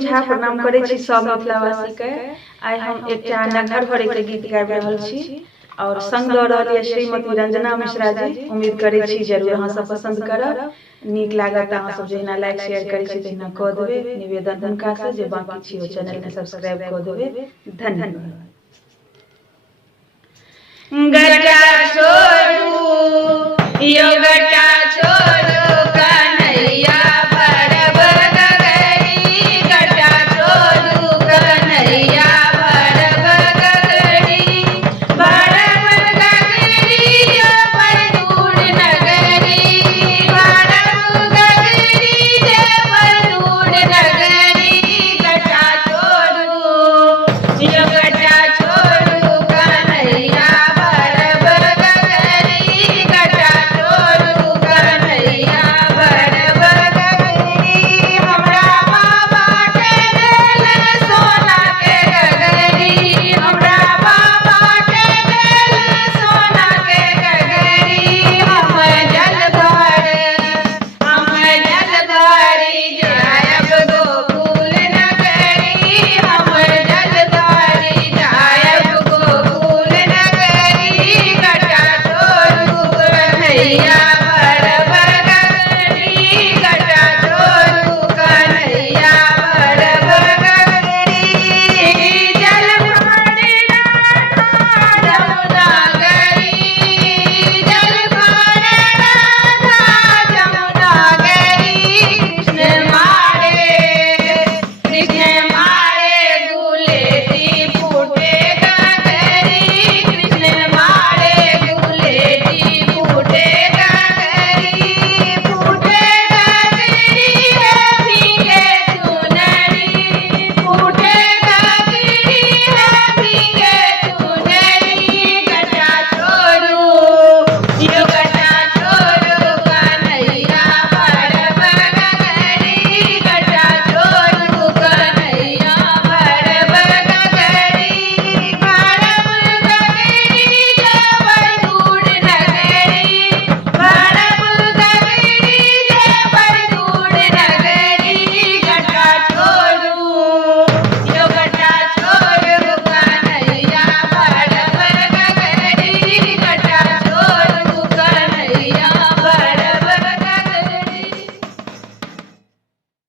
झा प्रणाम करै छी सब मिथिलावासी के। आइ हम एकटा नगर भरे के गीत गाबि रहल छी और संग दऽ रहल यऽ श्रीमती रंजना मिश्रा जी। उम्मीद करै छी जरूर अहाँ सब पसंद करब, नीक लागत अहाँ सब जहिना लाइक शेयर करै छी तहिना कऽ देबै। निवेदन हुनका से जे बाकी छी ओ चैनल के सब्सक्राइब कऽ देबै। धन्यवाद। गजा